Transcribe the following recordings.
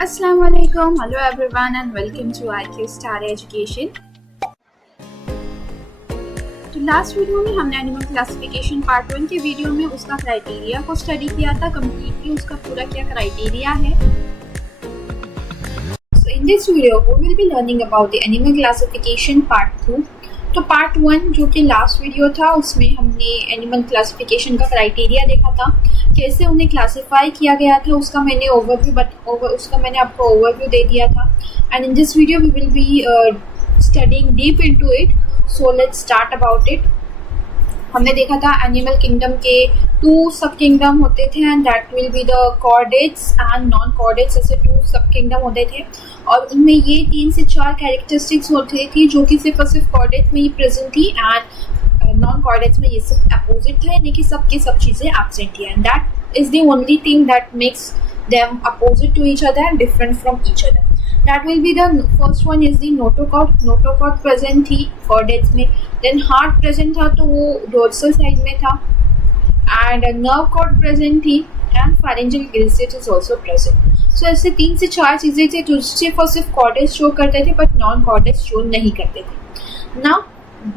Assalamualaikum, hello everyone and welcome to IQ Star Education। तो last video में हमने animal classification part 1 के video में उसका क्राइटेरिया को स्टडी किया था। कम्प्लीटली उसका पूरा क्या क्राइटेरिया है। So in this video we will be learning about the animal classification part 2। तो पार्ट 1 जो कि लास्ट वीडियो था उसमें हमने एनिमल क्लासिफिकेशन का क्राइटेरिया देखा था, कैसे उन्हें क्लासिफाई किया गया था, उसका मैंने आपको ओवरव्यू दे दिया था। And in this video we will be studying deep into it. So let's start about it. हमने देखा था एनिमल किंगडम के 2 सब किंगडम होते थे and that will be the chordates and non chordates, ऐसे 2 सब किंगडम होते थे और उनमें ये 3 से 4 कैरेक्टरिस्टिक्स होती थी जो कि सिर्फ और सिर्फ कॉर्डेट्स में ही प्रेजेंट थी एंड नॉन कॉर्डेट्स में ये सब अपोजिट था, यानी कि सब की सब चीज़ें एब्सेंट थी। And that is the only thing that makes them opposite to each other and different from each other. That will be the first one is the notochord। notochord present थी chordates में, then heart present था तो वो dorsal side में था, and nerve cord present थी and pharyngeal gill is also present। So ऐसे 3 से 4 चीज़ें थे जो सिर्फ और सिर्फ कॉर्डेट्स शो करते थे बट नॉन कॉर्डेट्स शो नहीं करते थे ना।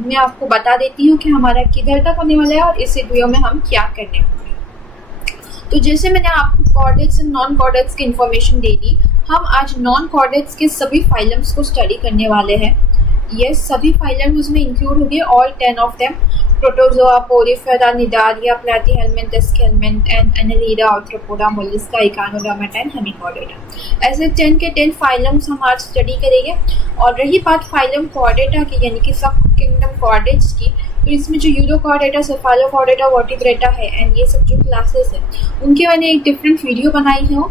मैं आपको बता देती हूँ कि हमारा किधर तक होने वाला है और इस वीडियो में हम क्या करने वाले हैं। तो जैसे मैंने आपको कॉर्डेट्स एंड नॉन कॉर्डेट्स की इन्फॉर्मेशन दे दी, हम आज नॉन कॉर्डेट्स के सभी फाइलम्स को स्टडी करने वाले हैं। यस, सभी फाइलम उसमें इंक्लूड होंगे, all 10 of them, protozoa, porifera, cnidaria, platyhelminth, aschelminth and annelida, arthropoda, mollusca, echinodermata and hemichordata. ऐसे 10 के 10 फाइलम्स हम आज स्टडी करेंगे। और रही बात फाइलम कॉर्डेटा की, यानी कि सब किंगडम कॉर्डेट्स की, तो इसमें जो यूरोकॉर्डेटा, सेफालोकॉर्डेटा, वर्टिब्रेटा है एंड ये सब जो क्लासेस हैं उनके मैंने एक डिफरेंट वीडियो बनाई है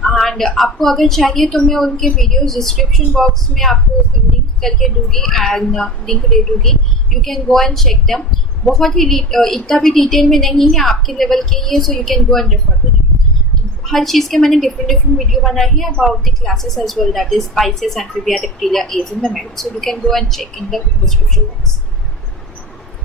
एंड आपको अगर चाहिए तो मैं उनके वीडियोस डिस्क्रिप्शन बॉक्स में आपको लिंक करके दूंगी एंड लिंक दे दूंगी। You can go and check them. बहुत ही इतना भी डिटेल में नहीं है, आपके लेवल के ही है, so you can go and refer to them. हर चीज़ के मैंने डिफरेंट वीडियो बनाए हैं about the classes as well, that is pisces, amphibia, reptilia, as in the made. So you can go and check in the description box.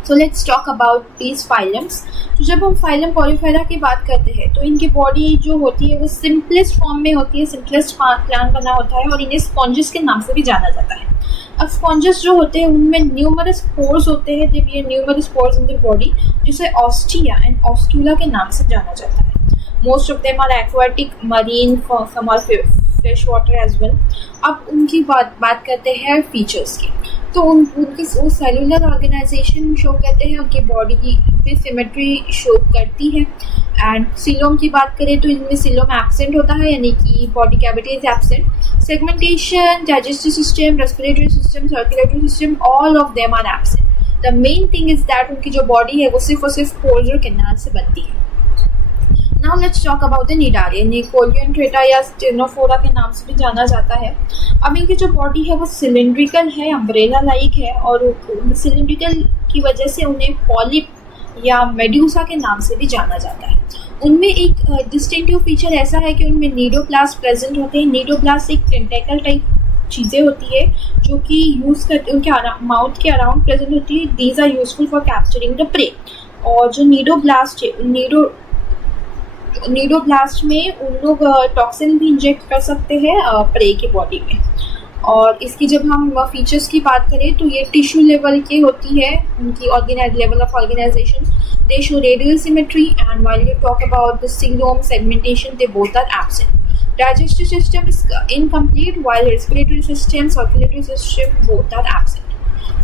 So let's talk about these phylums. तो जब हम phylum Porifera की बात करते हैं तो इनकी body जो होती है वो सिंपलेस्ट फॉर्म में होती है, सिंपलेस्ट प्लान बना होता है और इन्हें स्पॉन्जेस के नाम से भी जाना जाता है। अब स्पॉन्जेस जो होते हैं उनमें न्यूमरस पोर्स होते हैं, जब ये numerous pores in the body जिसे ऑस्टिया एंड ऑस्क्यूला के नाम से जाना जाता है। Most of them are aquatic, marine, some are fresh water as well. अब उनकी बात करते हैं फीचर्स की, तो उनकी वो सेलुलर ऑर्गेनाइजेशन शो करते हैं, उनकी बॉडी की भी सिमेट्री शो करती है। एंड सिलोम की बात करें तो इनमें सिलोम एब्सेंट होता है, यानी कि body cavity is absent. Segmentation, digestive system, respiratory system, circulatory system, all of them are absent. The main thing is that उनकी जो बॉडी है वो सिर्फ और सिर्फ पोर्स और कैनाल से बनती है। Now let's talk about the cnidaria. निकोलियनट्रेटा या स्टेनोफोरा के नाम से भी जाना जाता है। अब इनकी जो बॉडी है वो सिलिंड्रिकल है, अम्ब्रेला लाइक है और सिलिंड्रिकल की वजह से उन्हें पॉलिप या मेड्यूसा के नाम से भी जाना जाता है। उनमें एक डिस्टिंक्टिव फीचर ऐसा है कि उनमें नीडोब्लास्ट प्रेजेंट होते हैं। नीडोब्लास्ट एक टेंटेकल टाइप चीज़ें होती है जो कि यूज़ करते उनके माउथ के अराउंड प्रेजेंट होती है। These are useful for capturing the prey. और जो नीडोब्लास्ट है, नीडोब्लास्ट में उन लोग टॉक्सिन भी इंजेक्ट कर सकते हैं प्रे की बॉडी में। और इसकी जब हम फीचर्स की बात करें तो ये टिश्यू लेवल की होती है, उनकी level of organisation. They show radial symmetry and while you talk about the coelom segmentation they both are absent. Digestive system is incomplete while respiratory system, circulatory system both are absent.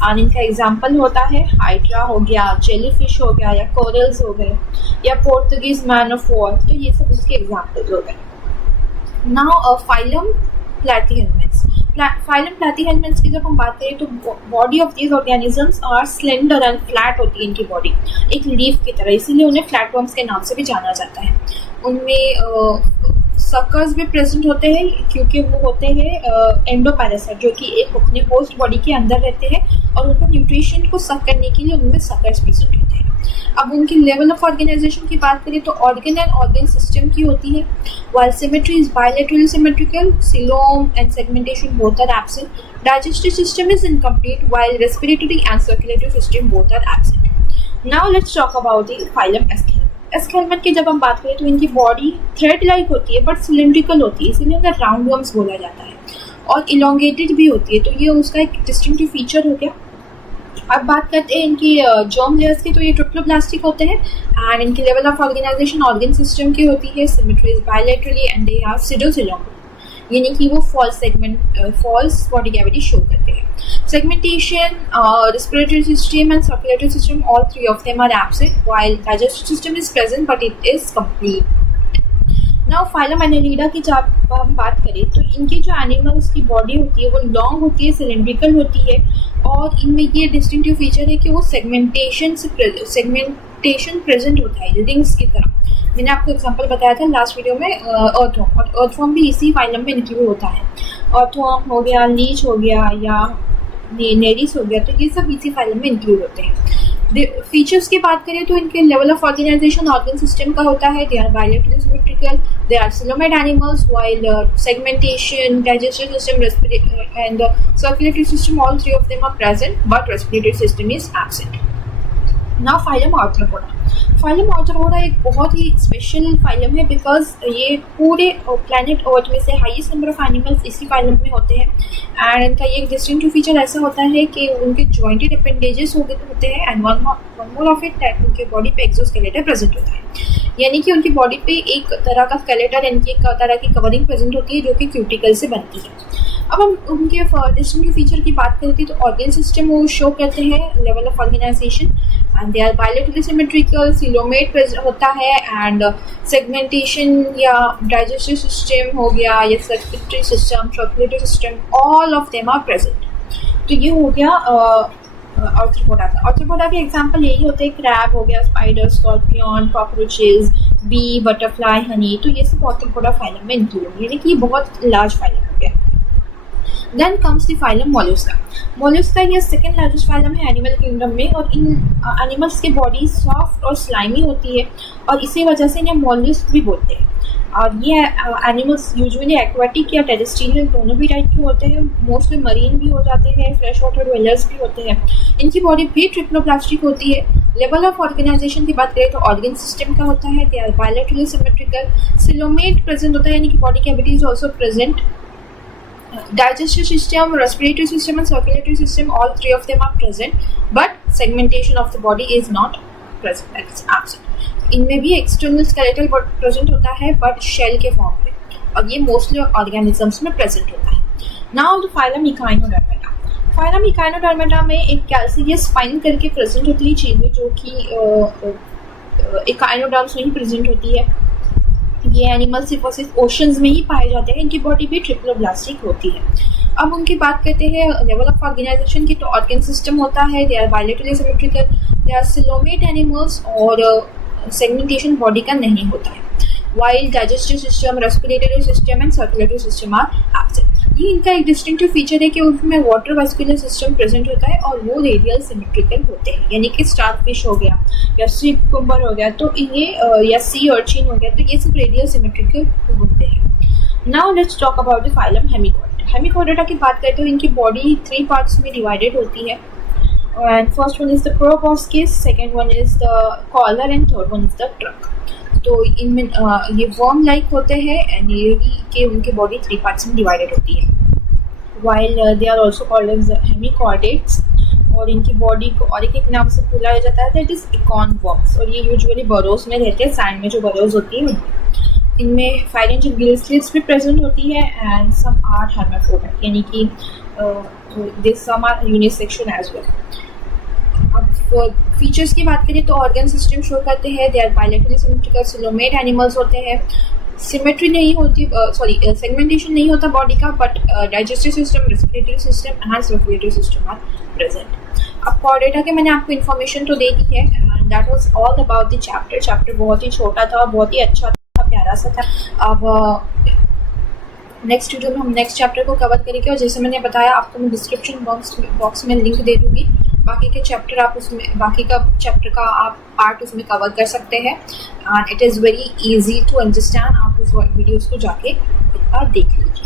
और इनका example होता है hydra हो गया, jellyfish हो गया या corals हो गए या पोर्तुगीज मैन ऑफ वॉर, तो ये सब उसके एग्जाम्पल्स हो गए। Now phylum platyhelminths. Phylum platyhelminths की जब हम बात करें तो body of these organisms are slender and flat होती है इनकी बॉडी, एक लीफ की तरह, इसीलिए उन्हें फ्लैटवर्म्स के नाम से भी जाना जाता है। उनमें सकर्स भी प्रेजेंट होते हैं क्योंकि वो होते हैं एंडोपैरासाइट जो कि एक अपने होस्ट बॉडी के अंदर रहते हैं और उनका न्यूट्रिशन को सक करने के लिए उनमें सकर्स प्रेजेंट होते हैं। अब उनकी लेवल ऑफ ऑर्गेनाइजेशन की बात करें तो ऑर्गन एंड ऑर्गन सिस्टम की होती है। While symmetry is bilateral symmetrical, coelom and segmentation both are absent. Digestive system is incomplete while respiratory and circulatory system both are absent. Now let's talk about the phylum aschelminth. Aschelminth की जब हम बात करें तो इनकी body thread like होती है but cylindrical होती है, इसलिए उन्हें राउंड वर्म्स बोला जाता है, और इलोंगेटेड भी होती है, तो ये उसका एक डिस्टिंक्टिव फीचर हो गया। अब बात करते हैं इनकी जर्म लेयर्स की, तो ये ट्रिप्लोब्लास्टिक होते हैं एंड इनकी level of organisation organ system की होती है, symmetry is bilaterally and they have pseudocoelom, यानी कि वो फॉल्स बॉडी कैविटी शो करते हैं। Segmentation, respiratory system and circulatory system, all three of them are absent, while digestive system is present but it is complete. Now phylum annelida की जब हम बात करें तो इनकी जो एनिमल्स की बॉडी होती है वो लॉन्ग होती है, सिलेंड्रिकल होती है, और इनमें ये डिस्टिंक्टिव फीचर है कि वो सेगमेंटेशन प्रेजेंट होता है रिंग्स की तरह। मैंने आपको एग्जांपल बताया था लास्ट वीडियो में अर्थवर्म, और अर्थवर्म भी इसी फाइलम में इंक्लूड होता है। अर्थवर्म हो गया, लीच हो गया या नेरिस हो गया, तो ये सब इसी फाइलम में इंक्लूड होते हैं। फीचर्स की बात करें तो इनके level of organisation organ system का होता है, they are bilaterally symmetrical, they are coelomate animals, while segmentation, digestive system and circulatory system, all three of them are present but respiratory system is absent. Now phylum Arthropoda. Phylum Arthropoda एक बहुत ही special phylum है because ये पूरे planet earth में से highest number of animals इसी phylum में होते हैं, एंड इनका ये एक डिस्टिंक्टिव फीचर ऐसा होता है कि उनके जॉइंटेड अपेंडेजेस होते हैं and one more of it that उनके बॉडी पे एक्सोस्केलेटन प्रेजेंट होता है, यानी कि उनकी बॉडी पे एक तरह का स्केलेटन यानी कि एक तरह की कवरिंग प्रेजेंट होती है जो कि क्यूटिकल से बनती है। अब हम उनके डिस्टिंक्टिव फीचर की बात करते हैं तो ऑर्गन सिस्टम वो शो करते हैं, level of organisation and they are bilaterally symmetrical, coelomate होता है एंड सेगमेंटेशन या डाइजेस्टिव सिस्टम हो गया या circulatory system, circulatory system, all of them are present. तो ये हो गया आर्थ्रोपोडा का। आर्थ्रोपोडा के एग्जांपल यही होते हैं, क्रैब हो गया, spider, scorpion, cockroaches, bee, butterfly, honey, तो ये सब आर्थ्रोपोडा फाइलम में इंक्लूड है, यानी कि ये बहुत लार्ज फाइलम हो गया। Then comes the phylum Mollusca. Mollusca ये सेकेंड लार्जेस्ट फाइलम है एनिमल किंगडम में, और इन एनिमल्स की बॉडी सॉफ्ट और स्लाइमी होती है और इसी वजह से इन्हें मॉल्युस्क भी बोलते हैं। और ये एनिमल्स यूजुअली एक्वाटिक या टेरेस्ट्रियल दोनों भी टाइप के होते हैं, मोस्टली मरीन भी हो जाते हैं, फ्रेश वाटर ड्वेलर्स भी होते हैं। इनकी बॉडी भी ट्रिप्लोप्लास्टिक होती है। लेवल ऑफ ऑर्गेनाइजेशन की बात करें तो ऑर्गन सिस्टम का होता है, they are bilaterally symmetrical, coelomate present होता है यानी कि body cavity is also present, digestive system, respiratory system and circulatory system, all three of them are present but segmentation of the body is not present, that is absent. इनमें भी external skeletal present होता है but shell के form में, और ये mostly organisms में present होता है। Now the phylum Echinodermata. phylum Echinodermata में एक calcareous spine करके present होती है चीज़ें जो कि echinoderms में ही present होती है। ये एनिमल सिर्फ और सिर्फ ओशंस में ही पाए जाते हैं, इनकी बॉडी भी ट्रिप्लोब्लास्टिक होती है। अब उनकी बात करते हैं लेवल ऑफ ऑर्गेनाइजेशन की, तो ऑर्गन सिस्टम होता है, they are bilaterally symmetrical, they are coelomate animals, और सेगमेंटेशन बॉडी का नहीं होता है, while digestive system, respiratory system and circulatory system are absent. ये इनका एक डिस्टिंक्टिव फीचर है कि उसमें वाटर वेस्कुलर सिस्टम प्रेजेंट होता है और वो रेडियल सिमेट्रिकल होते हैं, यानी कि स्टारफिश हो गया या सी कुकुम्बर हो गया तो ये या सी अर्चिन हो गया, तो ये सब रेडियल सिमेट्रिकल होते हैं। Now let's talk about the phylum hemichordata. Hemichordata की बात करते हो इनकी बॉडी 3 पार्ट्स में डिवाइडेड होती है, and first one is the proboscis, second one is the collar and third one is the trunk. तो इनमें ये वर्म लाइक होते हैं एंड ये कि उनकी बॉडी 3 पार्ट्स में डिवाइडेड होती है, while they are also called as hemichordates, और इनकी बॉडी को और एक नाम से बुलाया जाता है दैट इज इकॉन वर्म्स, और ये यूजुअली बरोज में रहते हैं, सैंड में जो बरोज होती है उनमें। इनमें फाइरेंजियल गिल स्लिट्स भी प्रेजेंट होती है एंड सम आर हेर्माफ्रोडाइट, यानी कि they some are unisexual as well. अब फीचर्स की बात करें तो ऑर्गन सिस्टम शो करते हैं, they are bilaterally symmetrical, coelomate animals होते हैं, सिमेट्री नहीं होती, सेगमेंटेशन नहीं होता बॉडी का, but digestive system, respiratory system and circulatory system are present. अब कॉर्डेटा के मैंने आपको इन्फॉर्मेशन तो दे दी है, and that was all about the chapter बहुत ही छोटा था, बहुत ही अच्छा था, प्यारा सा था। अब नेक्स्ट वीडियो में हम नेक्स्ट चैप्टर को कवर करेंगे, और जैसे मैंने बताया आपको मैं डिस्क्रिप्शन बॉक्स में लिंक दे दूँगी, बाकी के चैप्टर आप उसमें बाकी का चैप्टर का आप पार्ट उसमें कवर कर सकते हैं, and it is very easy to understand. आप उस वीडियोज़ को जाके एक बार देख लीजिए।